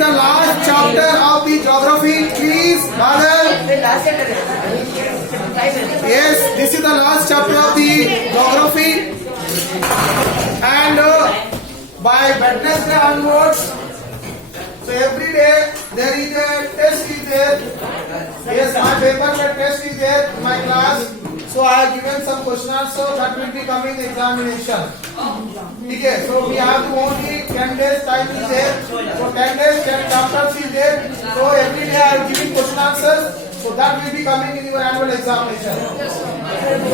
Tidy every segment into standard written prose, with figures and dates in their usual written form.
the last chapter of the geography. Please, Badal. Yes, this is the last chapter of the geography. And by Wednesday onwards, so every day there is a test is there. Yes, my paper test is there in my class. So I have given some questions, so that will be coming in the examination. Okay, so we have only 10 days time is there. So 10 days, 10 chapters is there. So every day I am giving question answers. So that will be coming in your annual examination.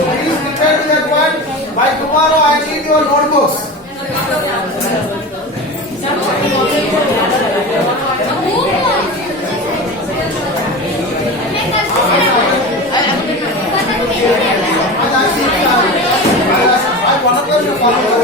Please prepare to that one. By tomorrow I need your notebooks. One of them will follow.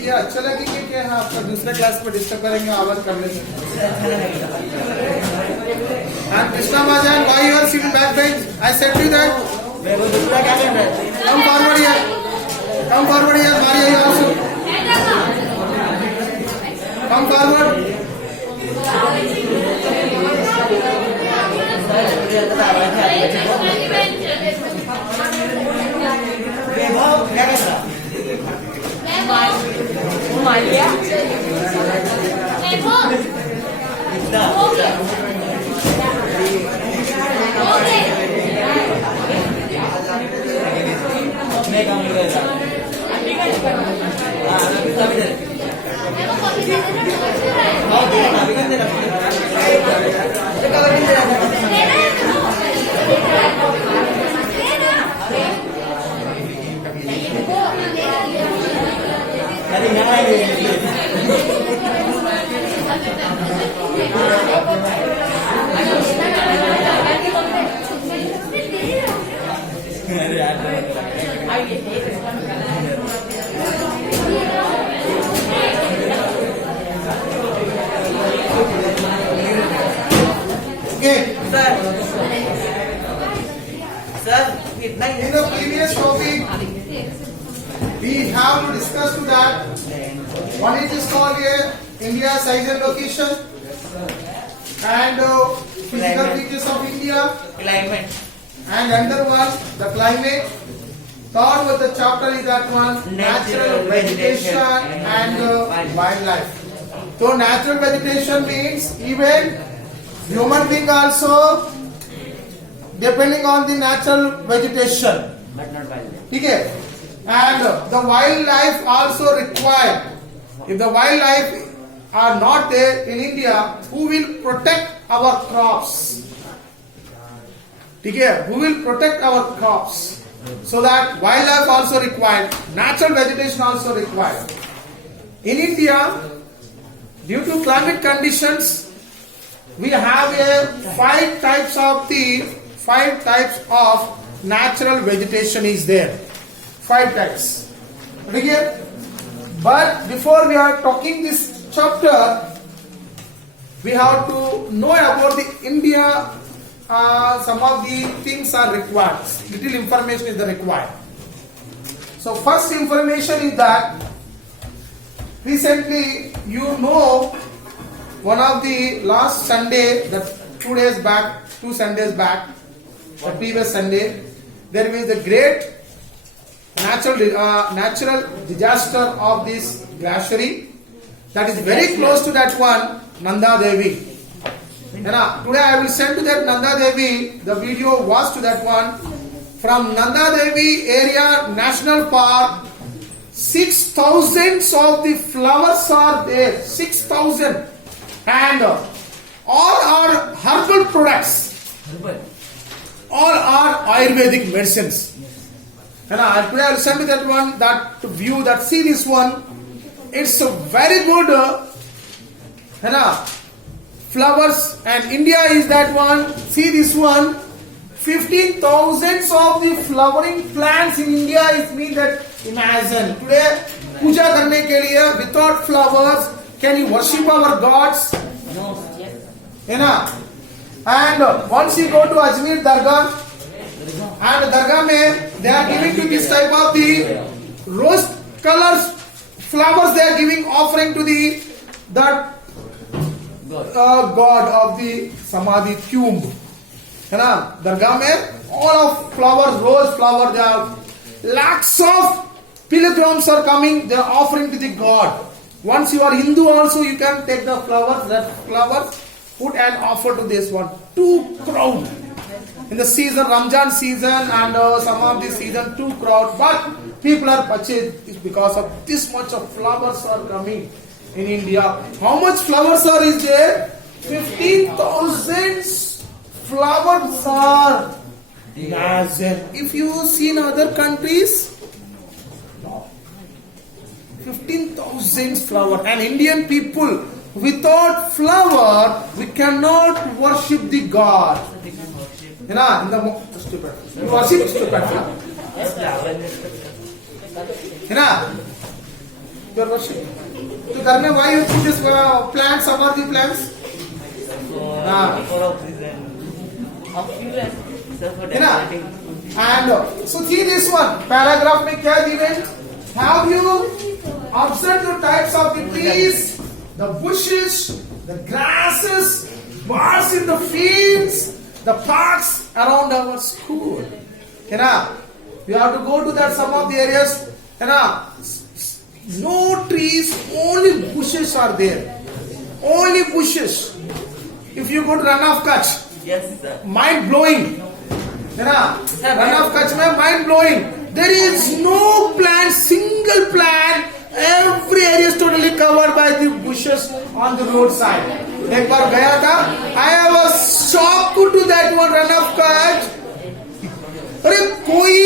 ये अच्छा लगेगा कि हाँ आपका दूसरा class पर disturb करेंगे आवाज करने से. And Krishna Mahajan, why you are sitting back bench? I said to you that. Come forward here. Come forward here. Maria, you also. Okay. Sir, In the previous topic, we have to discuss to that one it is called India size and location and physical features of India, climate. and under one the climate. Third with the chapter is that one natural vegetation and wildlife. So natural vegetation means even human being also depending on the natural vegetation. But not wildlife. Okay. And the wildlife also required. If the wildlife are not there in India, who will protect our crops? Okay. Who will protect our crops? So that wildlife also required, natural vegetation also required. In India, due to climate conditions, we have five types of natural vegetation is there. 5 types. Okay? But before we are talking this chapter, we have to know about the India. Some of the things are required. Little information is required. So first information is that recently you know one of the last Sunday, that 2 Sundays back, the previous Sunday, there was a great natural disaster of this glacier that is very close to that one, Nanda Devi. Today I will send to that Nanda Devi, the video was to that one. From Nanda Devi area national park, 6,000 of the flowers are there, 6,000, and all are herbal products, all are Ayurvedic medicines. Today I will send to that one, that view, that see this one, it's a very good flowers, and India is that one. See this one, 15,000 of the flowering plants in India. It means that, imagine today puja karne ke liye without flowers, can you worship our gods? No. And once you go to Ajmer Dargah, and Dargah mein they are giving to this type of the rose colors flowers, they are giving offering to the that God of the Samadhi tomb. Dargah mein all of flowers, rose flower, there are lakhs of pilgrims are coming, they are offering to the God. Once you are Hindu also, you can take the flowers, that flowers, put and offer to this one. Too crowd. In the season, Ramjan season and some of the season, too crowd. But people are purchased because of this much of flowers are coming in India. How much flowers are is there? 15,000 flowers are. Imagine. If you see in other countries, 15,000 flower, and Indian people, without flower we cannot worship the God. You worship stupid. You worship. So Karna, why you put this plants, some of the plants? For oxygen. And so see this one, paragraph mein kya given? Have you observed the types of the trees, the bushes, the grasses, birds in the fields, the parks around our school? You have to go to that some of the areas. No trees, only bushes are there. Only bushes. If you go to Run of Kutch, Yes, sir. mind blowing. Run of Kutch mein mind blowing. There is no plant, single plant. Every area is totally covered by the bushes on the roadside. एक बार गया था. I was shocked to that one run of Kutch. अरे कोई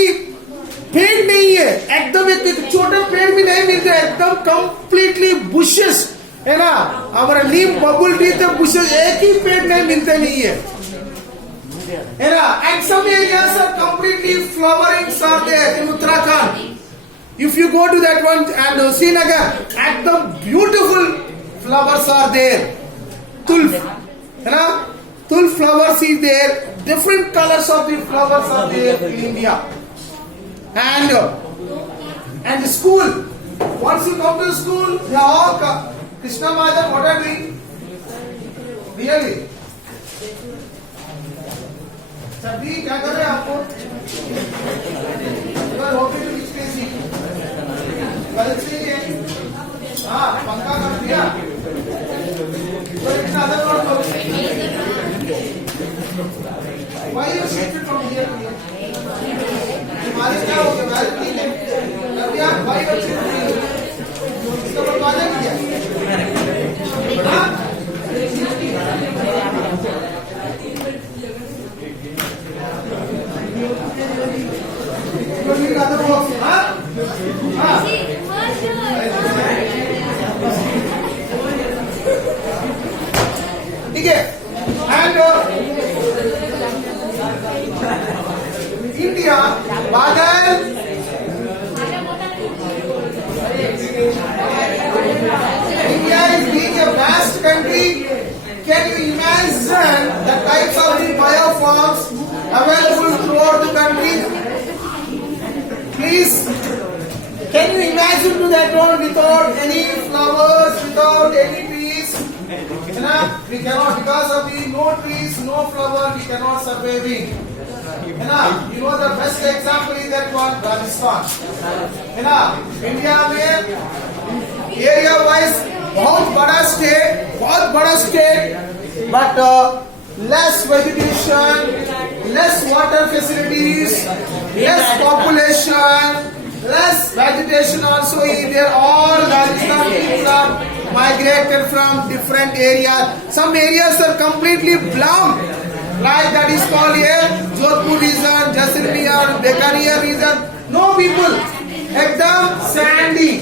पेड़ नहीं है, एकदम एक छोटा पेड़ भी नहीं मिलता, एकदम completely bushes है ना. हमारा नीम बबुल ट्री तो bushes, एक ही पेड़ नहीं मिलते नहीं है. And some areas are completely flowering are there in Uttarakhand. If you go to that one and Srinagar, at the beautiful flowers are there. Tulf, tulf flowers is there. Different colors of the flowers are there in India. And the school. Once you come to school, they are all Krishna Mahajan, what are we? Really? सभी क्या कर रहे हैं आपको? हाँ, पंखा कर दिया. तो इतना other note low. Why you shifted from here to here? तुम्हारे क्या हो गया? मैं ठीक है. कर दिया. Why you shifted from here? इसका बर्बाद किया. हाँ? ठीक है. एंड इंडिया बादल India is being a vast country. Can you imagine the types of the bioforms available throughout the country? Please, can you imagine to that one without any flowers, without any trees? We cannot, because of the no trees, no flower, we cannot survive it. You know the best example is that one, Rajasthan. India में area wise बहुत बड़ा state, but less vegetation, less water facilities, less population, less vegetation also is there. All Rajasthan people are migrated from different areas. Some areas are completely blown, like that is called here Jodhpur region, Jaisalmer, Bikaner region. No people, ekdam sandy.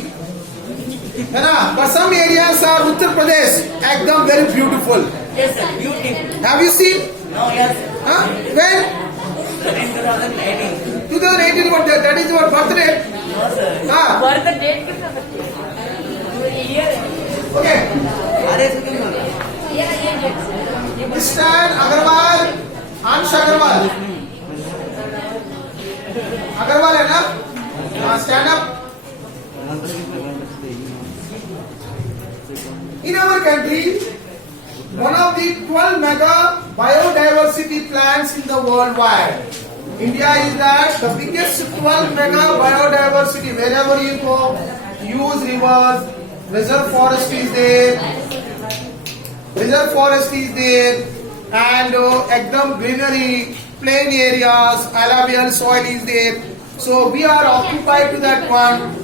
But some areas are Uttar Pradesh, ekdam very beautiful. Yes, sir. Beautiful. Have you seen? No, yes. Huh? When? In 2018. 2018, what that is your birth rate? No, sir. Birth date कितना बच्चे? Year. Okay. अरे इसको क्यों बोल रहा है? Stand Agarwal, Ansh Agarwal. Agarwal है ना? Stand up. In our country, one of the 12 mega biodiversity plants in the world wide. India is that the biggest 12 mega biodiversity. Wherever you go, huge rivers, reserve forest is there, and ekdam greenery, plain areas, alluvial soil is there. So we are occupied to that one,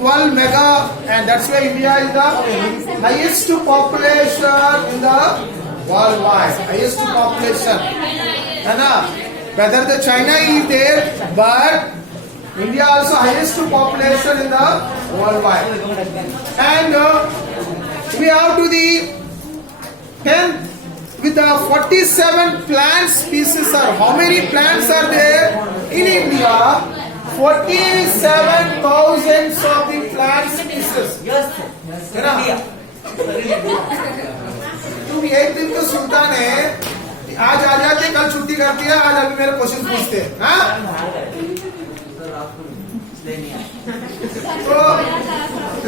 12 mega, and that's why India is the highest population in the worldwide. Highest population. Whether the China is there, but India also highest population in the worldwide. And we have to the 10th with the 47 plant species. Are how many plants are there in India? 47,000 of the plant species. Yes, sir. India. तुम एक दिन तो सुनता है, आज आ जाते, कल छुट्टी करती है, आज अभी मेरे क्वेश्चन पूछते हैं.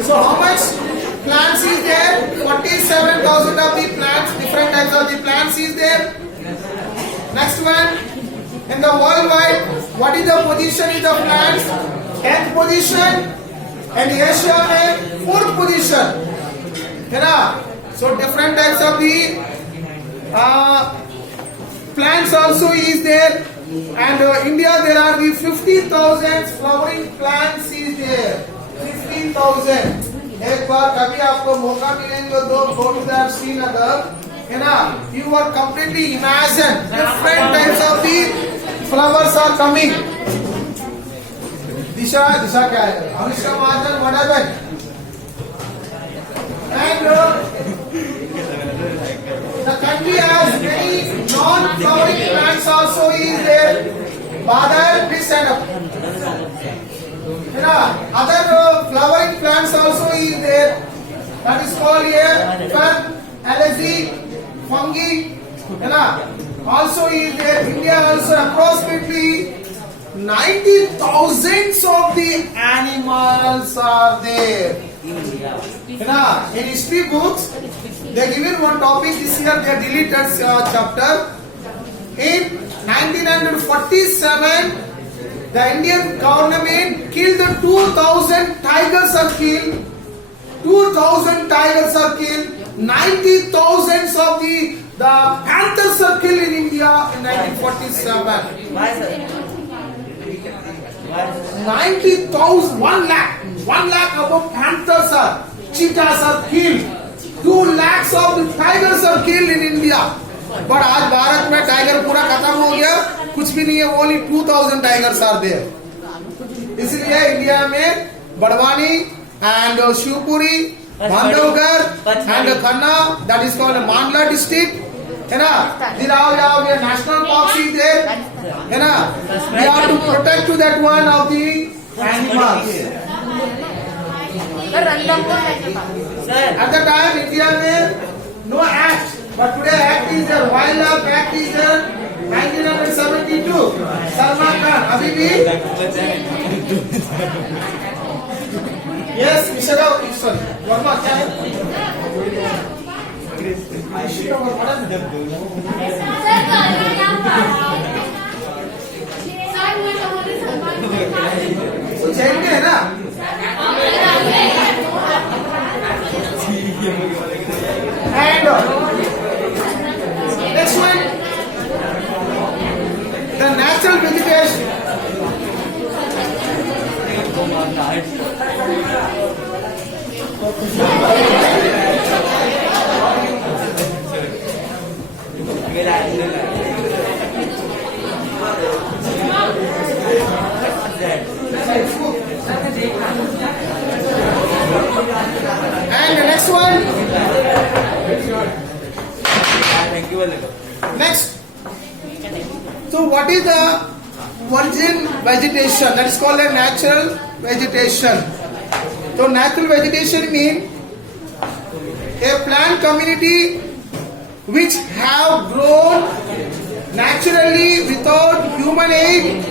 So how much plants is there? 47,000 of the plants, different types of the plants is there. Next one, in the worldwide, what is the position in the plants? 10th position, and Asia में 4th position. So different types of the plants also is there. And India, there are the 50,000 flowering plants is there. 50,000. एक बार कभी आपको मौका मिलेंगे तो go to that Srinagar, है ना? You are completely imagine different types of the flowers are coming. दिशा क्या है? अनुष्का महाजन, what happened? And the country has many non-flowering plants also is there. Badal, please stand up. Other flowering plants also is there. That is called here fern, algae, fungi. Also is there. India also approximately 90,000 of the animals are there. In history books, they given one topic. This year they deleted chapter. In 1947, the Indian government killed 2,000 tigers are killed. 2,000 tigers are killed. 90,000 of the panthers are killed in India in 1947. Why, sir? 90,000, 1 lakh above panthers are, cheetahs are killed. 2 lakhs of the tigers are killed in India. But आज भारत में tiger पूरा खत्म हो गया, कुछ भी नहीं है, only 2,000 tigers are there. इसलिए इंडिया में Barwani and Shivpuri, Bandhavgarh and Khanna, that is called Mandla district, है ना? There national parks is there, है ना? We have to protect to that one of the animals. At the time India में no act, but today act is there. Wildlife Act is there. 1972. Salman Khan, अभी भी? Yes, Mr. Sorry. One more. क्या है? Jail में है ना? And next one, the natural vegetation. And the next one. Next. So what is the virgin vegetation? That is called a natural vegetation. So natural vegetation means a plant community which have grown naturally without human aid,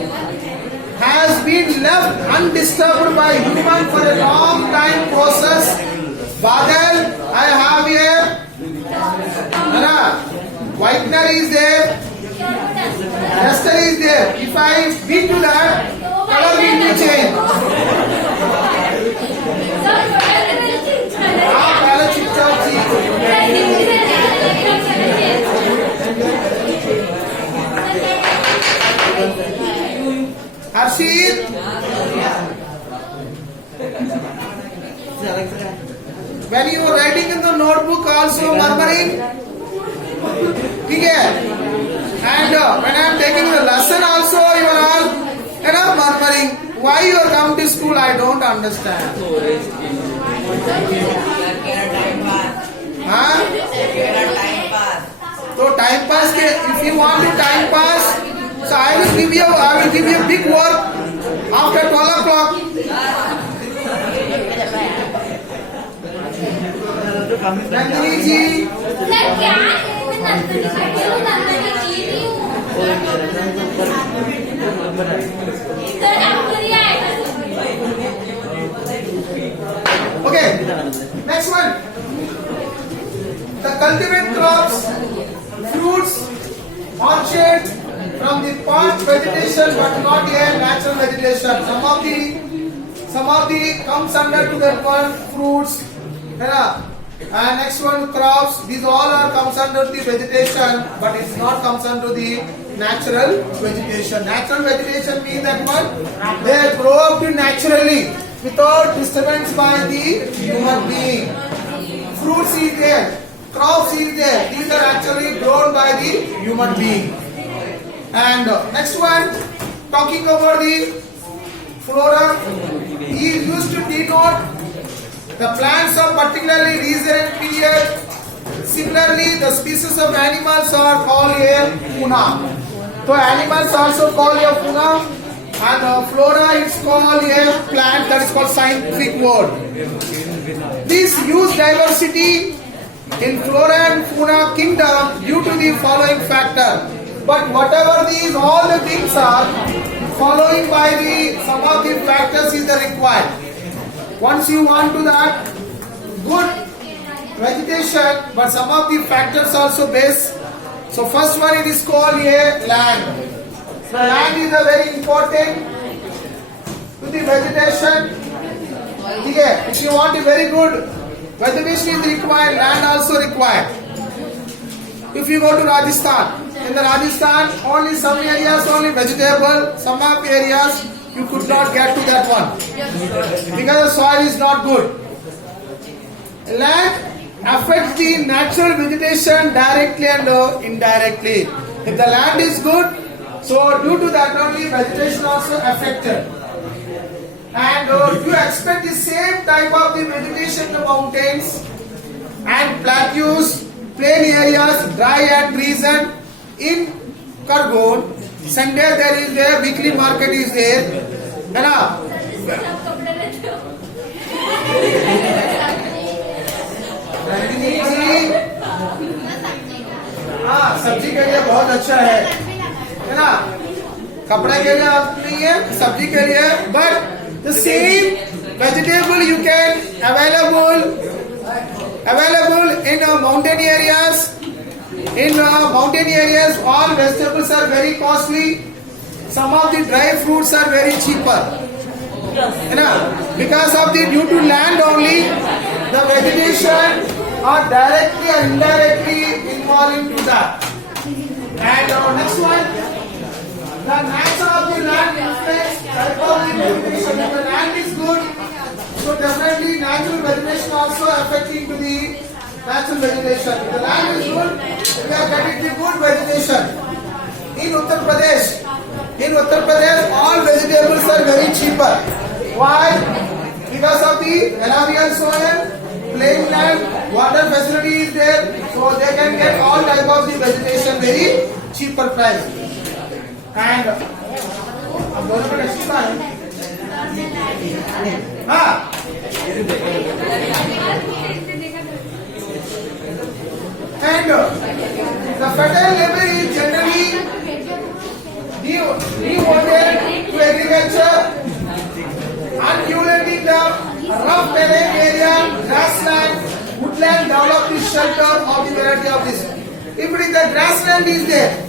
has been left undisturbed by human for a long time process. Badal, I have here. Whitener is there. Duster is there. If I beat to that, color will be changed. Harshit. When you are writing in the notebook also murmuring. ठीक है? And when I am taking the lesson also you are all murmuring. Why you are come to school? I don't understand. हाँ? तो time pass के if you want to time pass, so I will give you big work after 12 o'clock. Nandini ji. Okay, next one. The cultivate crops, fruits, orchard from the past vegetation but not yet natural vegetation. Some of the comes under to that one fruits, And next one, crops. These all are comes under the vegetation, but it's not comes under the natural vegetation. Natural vegetation means that one, they grow up naturally without disturbance by the human being. Fruits is there, crops is there. These are actually grown by the human being. And next one, talking about the flora, is used to denote the plants of particularly region and period. Similarly, the species of animals are called a fauna. So animals also called a fauna, and flora is called a plant, that is called scientific word. This huge diversity in flora and fauna kingdom due to the following factor. But whatever these all the things are following by the some of the factors is the required. Once you want to that good vegetation, but some of the factors also base. So first one it is called a land. So land is a very important to the vegetation. Okay, if you want a very good vegetation is required, land also required. If you go to Rajasthan, in the Rajasthan only some areas only vegetable, some of the areas you could not get to that one because the soil is not good. Land affects the natural vegetation directly and indirectly. If the land is good, so due to that only vegetation also affected. And you expect the same type of the vegetation in the mountains and plateaus, plain areas, dry and region. In Khargone, Sunday there is a weekly market is there. हाँ सब्जी के लिए बहुत अच्छा है ना, कपड़े के लिए आप नहीं है, सब्जी के लिए. But the same vegetable you can available in mountain areas. In mountain areas, all vegetables are very costly. Some of the dry fruits are very cheaper. Because of the due to land only, the vegetation are directly or indirectly involved into that. And next one, the nature of the land influence type of the vegetation. If the land is good, so definitely natural vegetation also affecting to the natural vegetation. If the land is good, we are getting the good vegetation. In Uttar Pradesh, all vegetables are very cheaper. Why? Because of the alluvial soil, plain land, water facility is there, so they can get all type of the vegetation very cheaper price. And अब दोनों में अच्छी बात है. हाँ. And the fertile labor is generally devoted to agriculture, accumulating the rough terrain area, grassland, woodland, develop the shelter of the variety of this. If it is the grassland is there,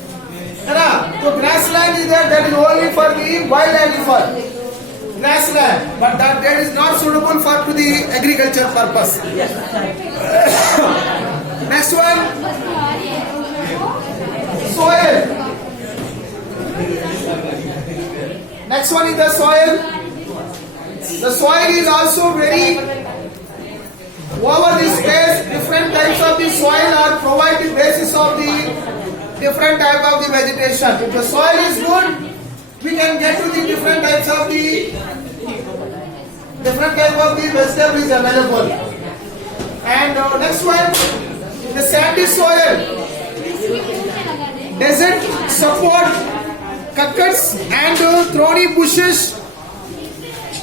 so grassland is there, that is only for the wild animal. Grassland, but that is not suitable for to the agriculture purpose. Next one, soil. Next one is the soil. The soil is also very over this space. Different types of the soil are provided basis of the different type of the vegetation. If the soil is good, we can get to the different types of the vegetable is available. And next one, the sandy soil doesn't support cuckets and thorny bushes,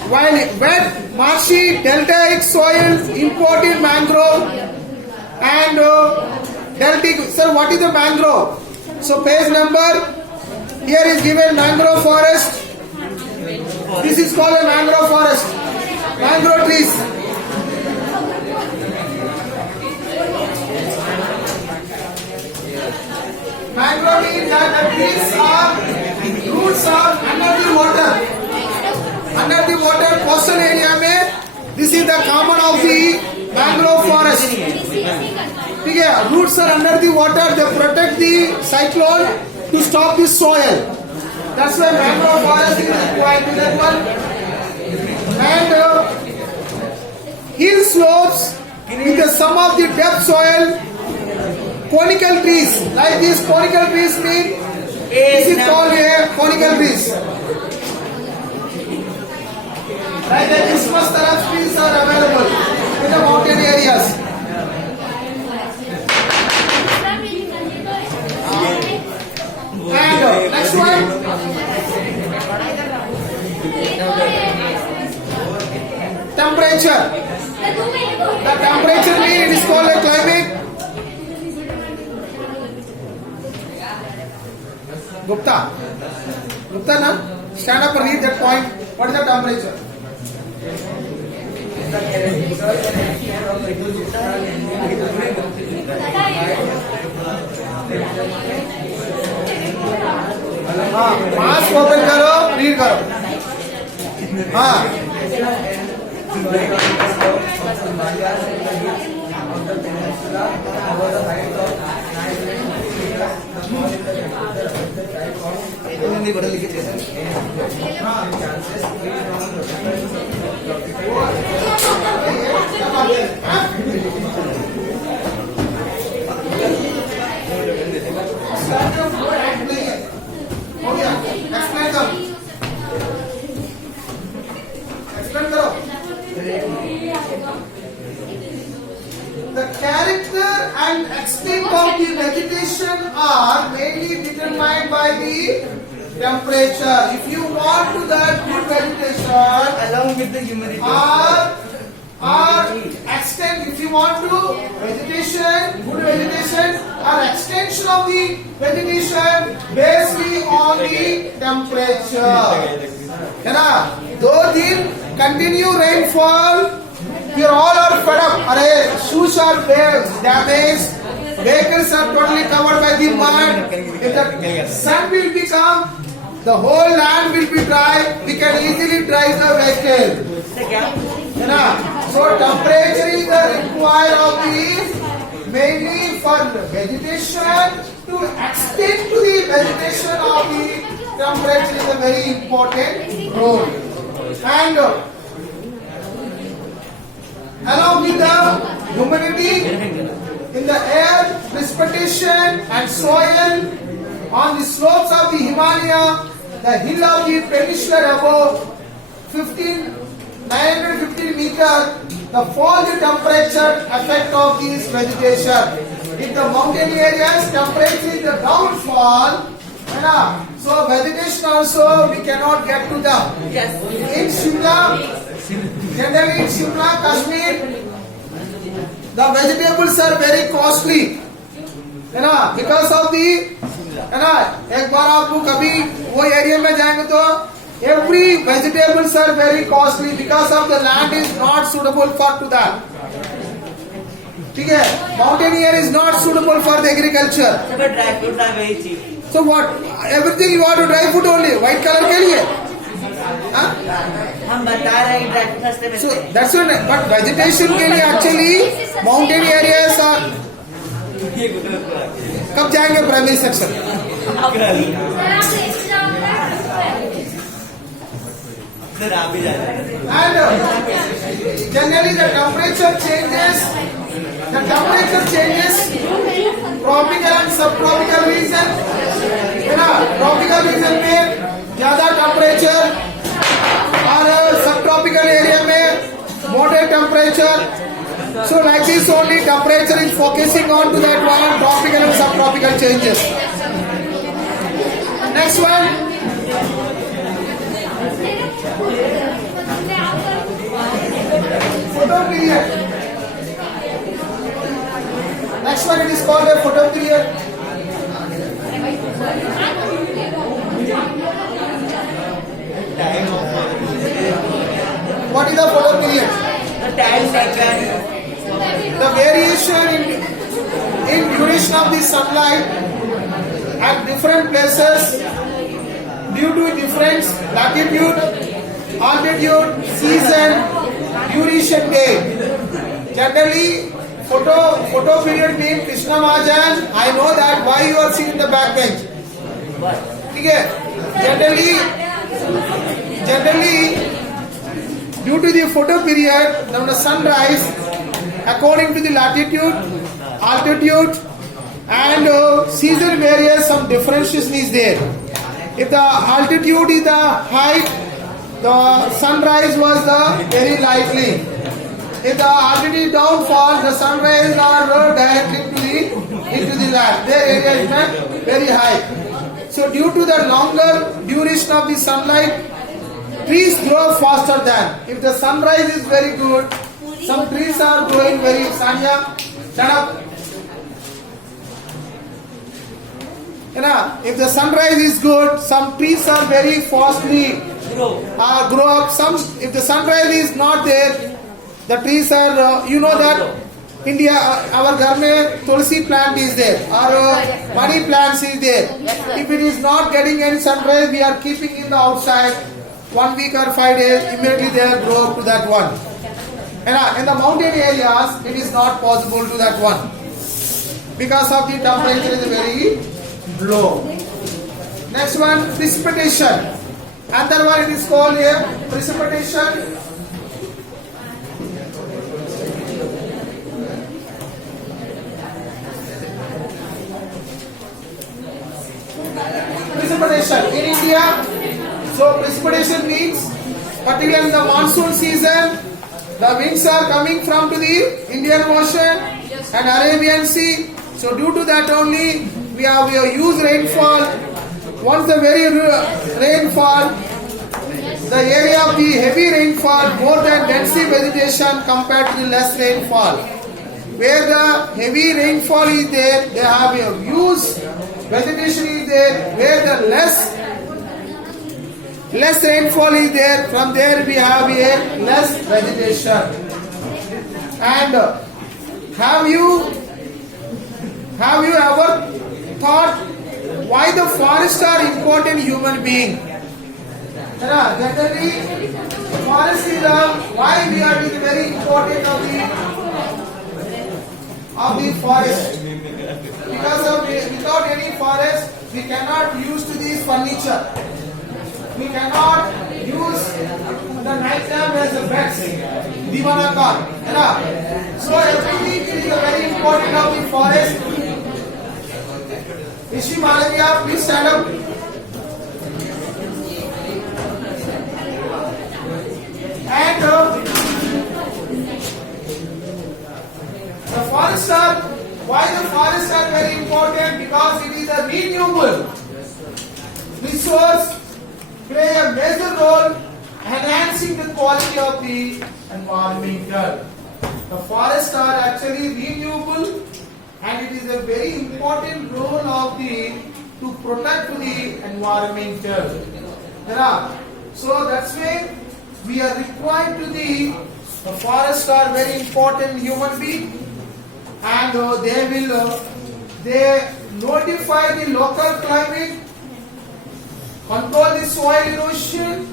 while wet, marshy, deltaic soils, imported mangrove and deltic. Sir, what is the mangrove? So page number here is given mangrove forest. This is called a mangrove forest. Mangrove trees. Mangrove means that the trees are, roots are under the water. Under the water coastal area में, this is the common of the mangrove forest. ठीक है, roots are under the water, they protect the cyclone to stop the soil. That's why mangrove forest is required to that one. And hill slopes with the some of the depth soil, conical trees, like these conical trees mean, this is called a conical trees. Like the Christmas taraf trees are available in the mountain areas. And next one, temperature. The temperature mean it is called a climate. Gupta na? Stand up and read that point. What is the temperature? हाँ, mask open करो, read करो. हाँ. The character and extent of the vegetation are mainly determined by the temperature. If you want to that good vegetation, along with the humidity. or extent, if you want to vegetation, good vegetation, or extension of the vegetation based on the temperature. है ना? 2 दिन continue rainfall. You all are fed up. Arey, shoes are damaged. Vehicles are totally covered by the mud. If the sun will become, the whole land will be dry. We can easily drive the vehicle. You know? So temperature is the required of the mainly for vegetation to extend to the vegetation of the temperature is a very important role. And along with the humidity in the air, precipitation and soil on the slopes of the Himalaya, the hill of the peninsula above 915 meters, the fall the temperature effect of this vegetation. In the mountain areas, temperature is the downfall. So vegetation also we cannot get to them. Yes. In Shimla, generally in Shimla, Kashmir, the vegetables are very costly. Because of the, एक बार आप लोग कभी वो area में जाएंगे तो every vegetables are very costly because of the land is not suitable for to that. ठीक है? Mountain area is not suitable for the agriculture. But dry fruits are very cheap. So what? Everything you want to dry fruit only, white color के लिए? हम बता रहे हैं dry fruit सस्ते So मिलते हैं. that's one. But vegetation के लिए actually mountain areas are. कब जाएंगे प्राइमरी सेक्शन? सर आप ही जाइए. And generally the temperature changes. The temperature changes. Tropical and subtropical region. Tropical region में ज़्यादा temperature और subtropical area में moderate temperature. So like this only temperature is focusing on to that one tropical and subtropical changes. Next one. Photo period. Next one it is called a photo period. What is the photo period? The time cycle. The variation in duration of the sunlight at different places due to different latitude, altitude, season, duration day. Generally photo period means Krishna Mahajan. I know that why you are sitting in the back bench. Okay. Generally, due to the photo period, now the sunrise, according to the latitude, altitude, and season various, some differentiation is there. If the altitude is the height, the sunrise was the very lightly. If the altitude downfall, the sunrise are directly into the land. Their area is not very high. So due to the longer duration of the sunlight, trees grow faster than. If the sunrise is very good, some trees are growing very. Sanya, shut up. If the sunrise is good, some trees are very fastly grow up. Some, if the sunrise is not there, the trees are, you know that India, our garden tulsi plant is there, or money plants is there. If it is not getting any sunrise, we are keeping in the outside 1 week or 5 days, immediately they will grow up to that one. And in the mountain areas, it is not possible to that one because of the temperature is very low. Next one, precipitation. Another one, it is called here precipitation. Precipitation in India. So precipitation means, particularly in the monsoon season, the winds are coming from to the Indian Ocean and Arabian Sea. So due to that only we have huge rainfall. Once the very rainfall, the area of the heavy rainfall more than density vegetation compared to the less rainfall. Where the heavy rainfall is there, they have a huge vegetation is there. Where the less rainfall is there, from there we have a less vegetation. And have you ever thought why the forests are important human being? Generally, forest is why we are very important of the forest. Because without any forest, we cannot use to this furniture. We cannot use the night time as a bed. Divanakar. So everything is very important of the forest. Rishi Malaviya, please stand up. And the forests are, why the forests are very important? Because it is a renewable resource, play a major role enhancing the quality of the environment. The forests are actually renewable, and it is a very important role of to protect the environment. So that's why we are required to the forests are very important human being, and they notify the local climate, control the soil erosion,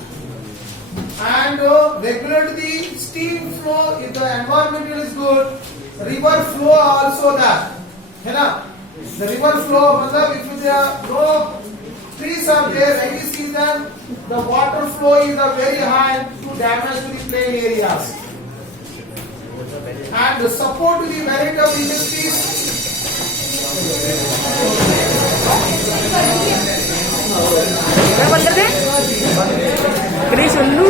and regulate the stream flow. If the environment is good, river flow also that. The river flow, if there are no trees are there, rainy season, the water flow is very high to damage to the plain areas. And the support to the variety of industries. Berapa tadi? Kris dulu.